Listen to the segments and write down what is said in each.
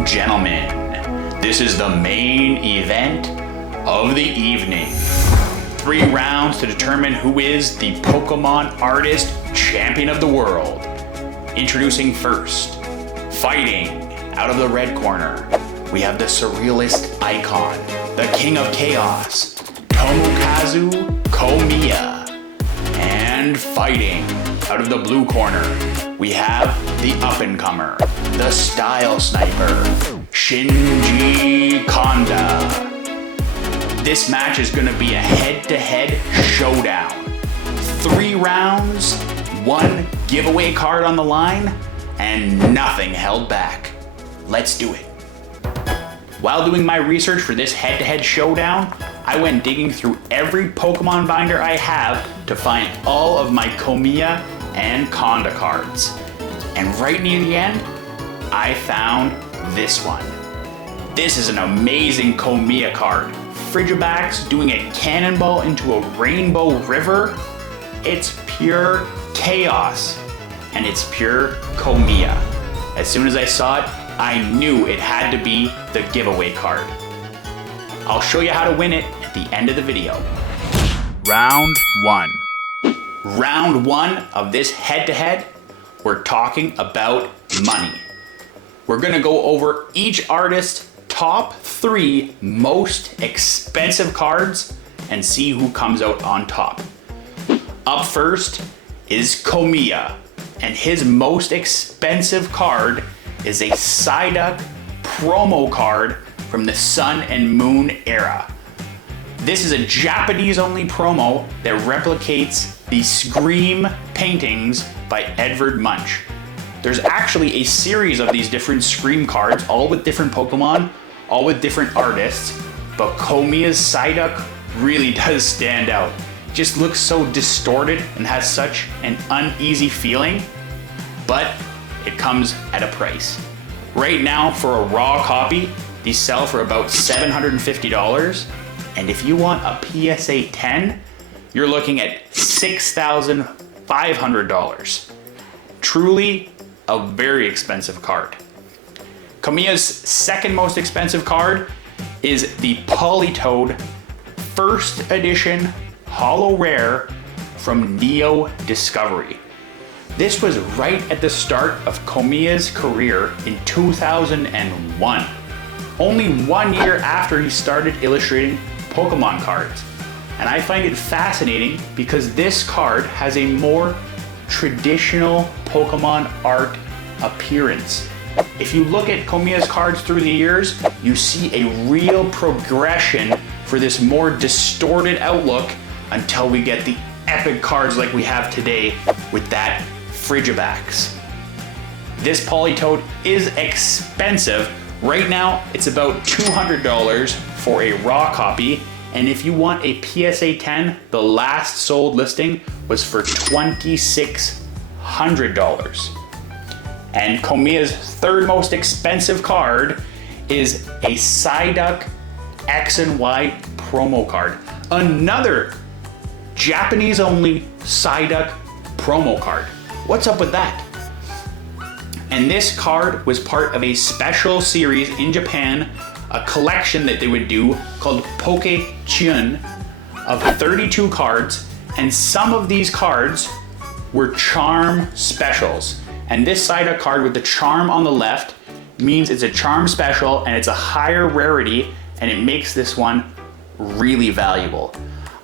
and gentlemen, this is the main event of the evening. 3 rounds to determine who is the Pokémon Artist Champion of the world. Introducing first, fighting out of the red corner, we have the surrealist icon, the King of Chaos, Tomokazu Komiya. And fighting out of the blue corner, we have the up-and-comer, the style sniper, Shinji Kanda. This match is going to be a head-to-head showdown. 3 rounds, 1 giveaway card on the line, and nothing held back. Let's do it. While doing my research for this head-to-head showdown, I went digging through every Pokemon binder I have to find all of my Komiya and Kanda cards. And right near the end, I found this one. This is an amazing Komiya card. Frigibax doing a cannonball into a rainbow river. It's pure chaos, and it's pure Komiya. As soon as I saw it, I knew it had to be the giveaway card. I'll show you how to win it at the end of the video. Round 1. Round 1 of this head-to-head, we're talking about money. We're gonna go over each artist's top 3 most expensive cards and see who comes out on top. Up first is Komiya, and his most expensive card is a Psyduck promo card from the Sun and Moon era. This is a Japanese-only promo that replicates the Scream paintings by Edvard Munch. There's actually a series of these different Scream cards, all with different Pokemon, all with different artists, but Komiya's Psyduck really does stand out. Just looks so distorted and has such an uneasy feeling, but it comes at a price. Right now, for a raw copy, these sell for about $750, and if you want a PSA 10, you're looking at $6,500. Truly a very expensive card. Komiya's second most expensive card is the Politoed first edition Holo Rare from Neo Discovery. This was right at the start of Komiya's career in 2001. Only 1 year after he started illustrating Pokemon cards. And I find it fascinating because this card has a more traditional Pokemon art appearance. If you look at Komiya's cards through the years, you see a real progression for this more distorted outlook until we get the epic cards like we have today with that Frigibax. This Politoed is expensive. Right now, it's about $200 for a raw copy, and if you want a PSA 10, the last sold listing was for $2,600. And Komiya's third most expensive card is a Psyduck X and Y promo card. Another Japanese-only Psyduck promo card. What's up with that? And this card was part of a special series in Japan, a collection that they would do called Poke-Chun of 32 cards, and some of these cards were charm specials. And this Psyduck card with the charm on the left means it's a charm special and it's a higher rarity, and it makes this one really valuable.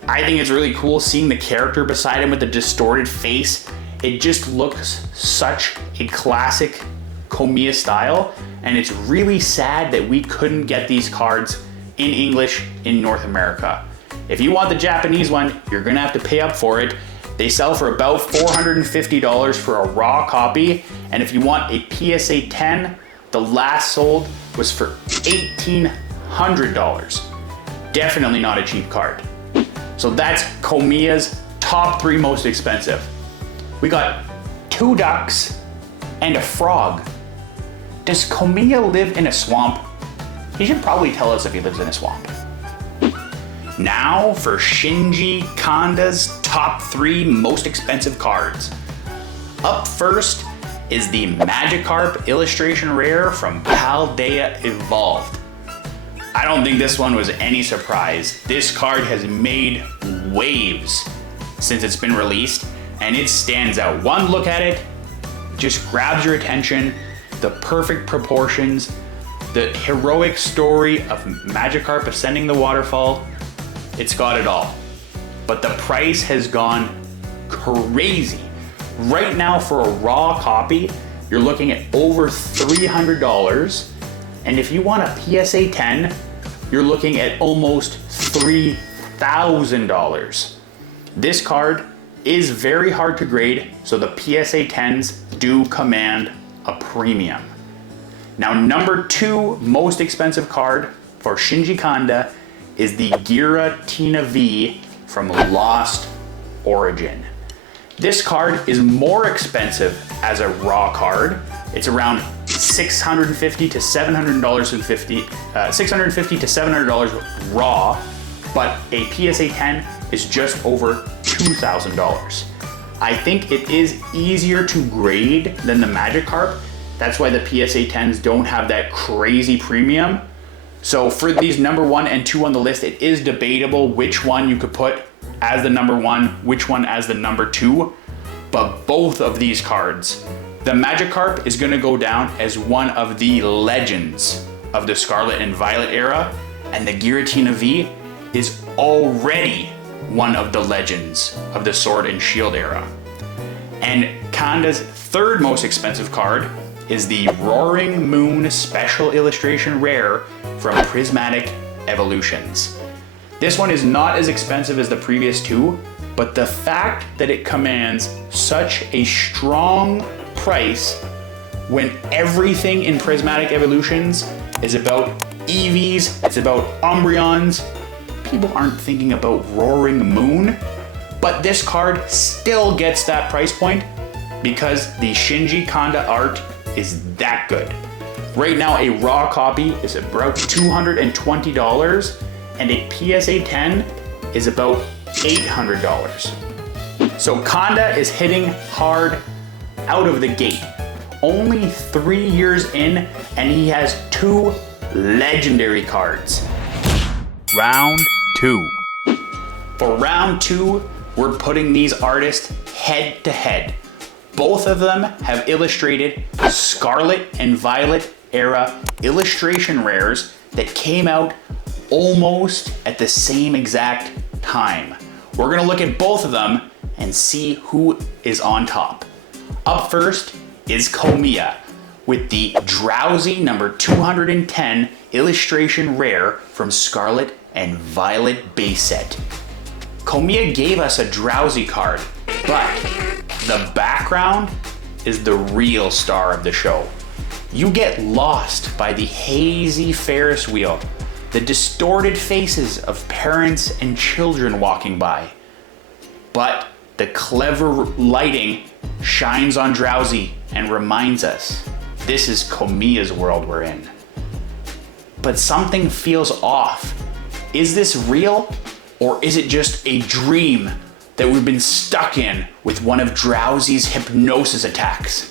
I think it's really cool seeing the character beside him with the distorted face. It just looks such a classic Komiya style, and it's really sad that we couldn't get these cards in English in North America. If you want the Japanese one, you're gonna have to pay up for it. They sell for about $450 for a raw copy, and if you want a PSA 10, the last sold was for $1,800. Definitely not a cheap card. So that's Komiya's top 3 most expensive. We got 2 ducks and a frog. Does Komiya live in a swamp? He should probably tell us if he lives in a swamp. Now for Shinji Kanda's top 3 most expensive cards. Up first is the Magikarp Illustration Rare from Paldea Evolved. I don't think this one was any surprise. This card has made waves since it's been released, and it stands out. One look at it just grabs your attention. The perfect proportions, the heroic story of Magikarp ascending the waterfall, it's got it all. But the price has gone crazy. Right now for a raw copy, you're looking at over $300. And if you want a PSA 10, you're looking at almost $3,000. This card is very hard to grade, so the PSA 10s do command a premium. Now, number 2 most expensive card for Shinji Kanda is the Giratina V from Lost Origin. This card is more expensive as a raw card. It's around $650 to $700 raw, but a PSA 10 is just over $2,000. I think it is easier to grade than the Magikarp. That's why the PSA 10s don't have that crazy premium. So for these number 1 and 2 on the list, it is debatable which one you could put as the number 1, which one as the number 2. But both of these cards, the Magikarp is going to go down as one of the legends of the Scarlet and Violet era, and the Giratina V is already one of the legends of the Sword and Shield era. And Kanda's 3rd most expensive card is the Roaring Moon Special Illustration Rare from Prismatic Evolutions. This one is not as expensive as the previous 2, but the fact that it commands such a strong price when everything in Prismatic Evolutions is about Eevees, it's about Umbreons, people aren't thinking about Roaring Moon, but this card still gets that price point because the Shinji Kanda art is that good. Right now, a raw copy is about $220, and a PSA 10 is about $800. So Kanda is hitting hard out of the gate. Only 3 years in, and he has 2 legendary cards. Round 2. For round 2, we're putting these artists head to head. Both of them have illustrated Scarlet and Violet era illustration rares that came out almost at the same exact time. We're gonna look at both of them and see who is on top. Up first is Komiya with the Drowsy number 210 illustration rare from Scarlet and Violet base set. Komiya gave us a Drowsy card, but the background is the real star of the show. You get lost by the hazy Ferris wheel, the distorted faces of parents and children walking by. But the clever lighting shines on Drowsy and reminds us this is Komiya's world we're in. But something feels off. Is this real, or is it just a dream that we've been stuck in with one of Drowsy's hypnosis attacks?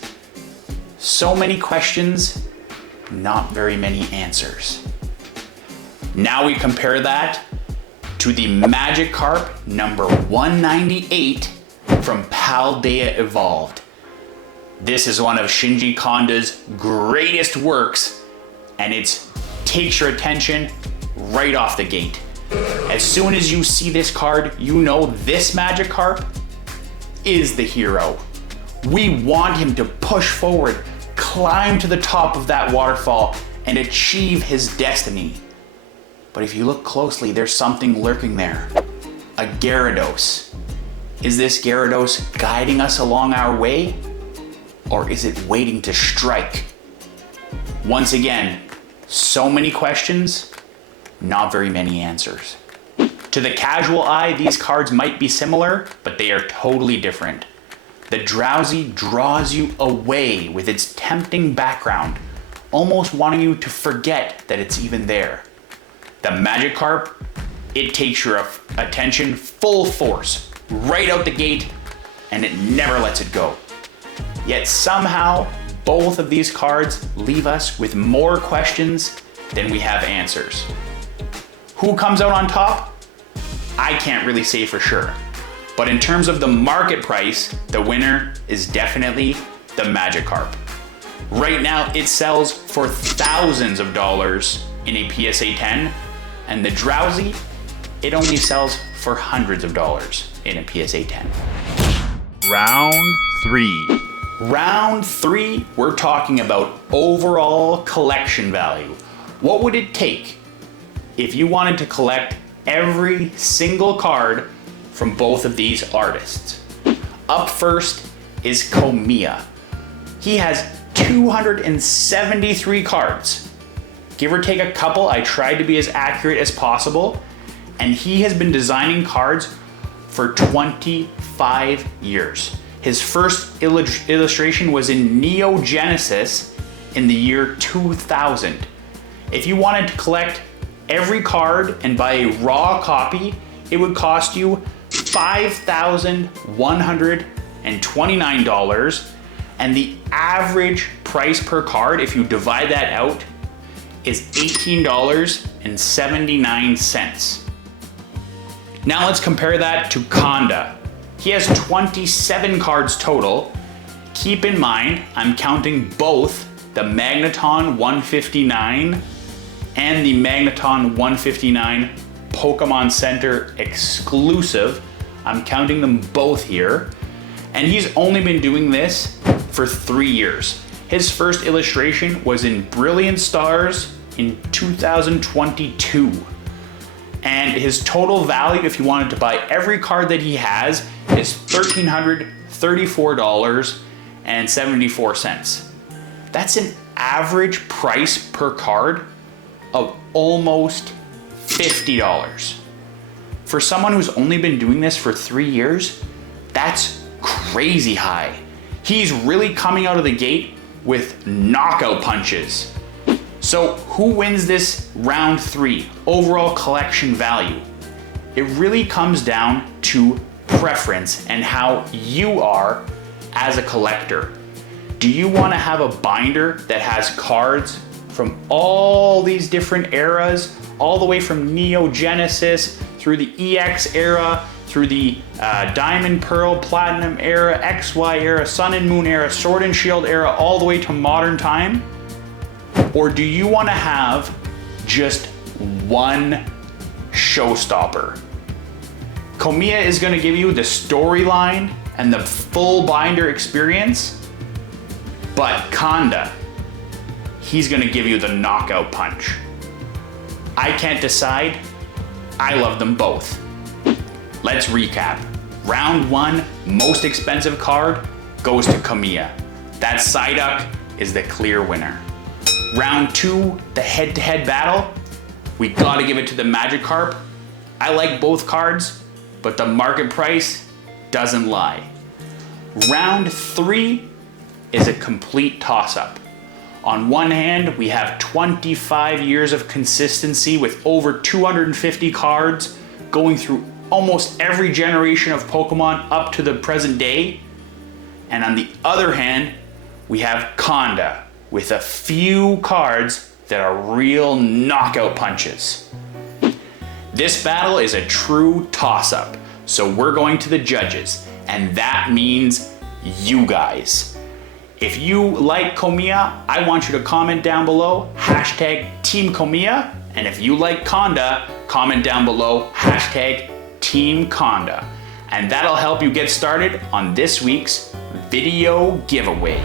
So many questions, not very many answers. Now we compare that to the Magikarp number 198 from Paldea Evolved. This is one of Shinji Kanda's greatest works, and it takes your attention right off the gate. As soon as you see this card, you know this Magikarp is the hero. We want him to push forward, climb to the top of that waterfall, and achieve his destiny. But if you look closely, there's something lurking there. A Gyarados. Is this Gyarados guiding us along our way? Or is it waiting to strike? Once again, so many questions, not very many answers. To the casual eye, these cards might be similar, but they are totally different. The Drowsy draws you away with its tempting background, almost wanting you to forget that it's even there. The Magikarp, it takes your attention full force, right out the gate, and it never lets it go. Yet somehow, both of these cards leave us with more questions than we have answers. Who comes out on top? I can't really say for sure. But in terms of the market price, the winner is definitely the Magikarp. Right now, it sells for thousands of dollars in a PSA 10, and the Drowsy, it only sells for hundreds of dollars in a PSA 10. Round 3. Round 3, we're talking about overall collection value. What would it take if you wanted to collect every single card from both of these artists? Up first is Komiya. He has 273 cards. Give or take a couple, I tried to be as accurate as possible, and he has been designing cards for 25 years. His first illustration was in Neo Genesis in the year 2000. If you wanted to collect every card and buy a raw copy, it would cost you $5,129, and the average price per card, if you divide that out, is $18.79. Now let's compare that to Kanda. He has 27 cards total. Keep in mind, I'm counting both the Magneton 159 and the Magneton 159 Pokemon Center exclusive. I'm counting them both here. And he's only been doing this for 3 years. His first illustration was in Brilliant Stars in 2022. And his total value, if you wanted to buy every card that he has, is $1,334.74. That's an average price per card of almost $50. For someone who's only been doing this for 3 years, that's crazy high. He's really coming out of the gate with knockout punches. So who wins this round 3 overall collection value? It really comes down to preference and how you are as a collector. Do you want to have a binder that has cards from all these different eras, all the way from Neo Genesis through the EX era, through the Diamond, Pearl, Platinum era, XY era, Sun and Moon era, Sword and Shield era, all the way to modern time? Or do you want to have just one showstopper? Komiya is going to give you the storyline and the full binder experience, but Kanda, he's going to give you the knockout punch. I can't decide. I love them both. Let's recap. Round 1, most expensive card, goes to Komiya. That Psyduck is the clear winner. Round 2, the head-to-head battle, we gotta give it to the Magikarp. I like both cards, but the market price doesn't lie. Round 3 is a complete toss-up. On one hand, we have 25 years of consistency with over 250 cards going through almost every generation of Pokemon up to the present day. And on the other hand, we have Kanda with a few cards that are real knockout punches. This battle is a true toss-up, so we're going to the judges, and that means you guys. If you like Komiya, I want you to comment down below, hashtag Team Komiya, and if you like Kanda, comment down below, hashtag Team Kanda. And that'll help you get started on this week's video giveaway.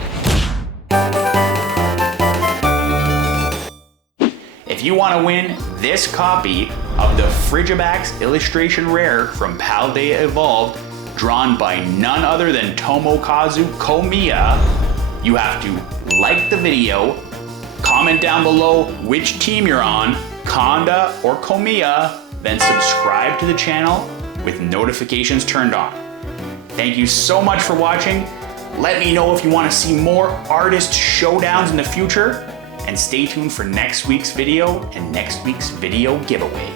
If you want to win this copy of the Frigibax Illustration Rare from Paldea Evolved, drawn by none other than Tomokazu Komiya, you have to like the video, comment down below which team you're on, Kanda or Komiya, then subscribe to the channel with notifications turned on. Thank you so much for watching. Let me know if you want to see more artist showdowns in the future, and stay tuned for next week's video and next week's video giveaway.